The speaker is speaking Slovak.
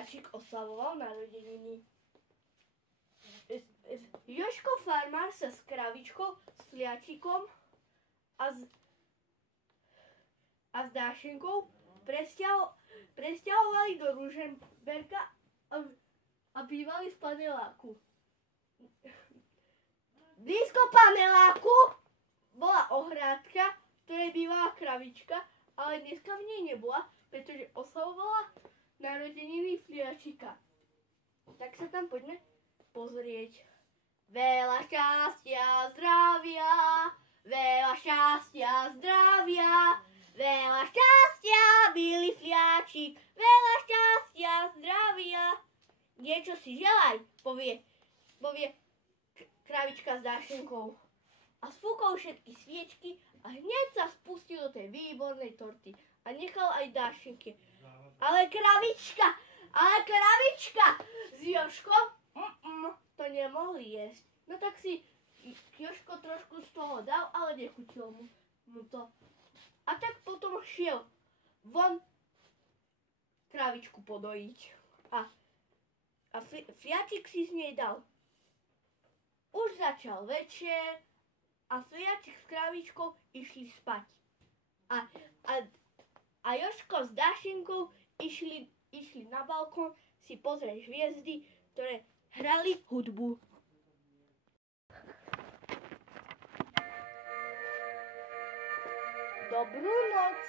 Fliačik oslavoval narodeniny. Jožko farmár sa s kravičkou, s Fliačikom a s Dášenkou presťahovali do Ružomberka a bývali v paneláku. Blízko paneláku bola ohrádka, v ktorej bývala kravička, ale dneska v nej nebola, pretože oslavovala narodeniny Fliačika. Tak sa tam poďme pozrieť. Veľa šťastia, zdravia, veľa šťastia, zdravia, veľa šťastia, Billy Fliačik, veľa šťastia, zdravia. Niečo si želaj, povie kravička s Dášenkou. A sfúkol všetky sviečky a hneď sa spustil do tej výbornej torty. A nechal aj Dášenke. Ale kravička s Jožkom to nemohli jesť. No tak si Jožko trošku z toho dal, ale nechutilo mu to. A tak potom šiel von kravičku podojiť. A Fliačik si z nej dal. Už začal večer a Fliačik s kravičkou išli spať. A Jožko s Dášenkou išli na balkón si pozrieť hviezdy, ktoré hrali hudbu. Dobrú noc.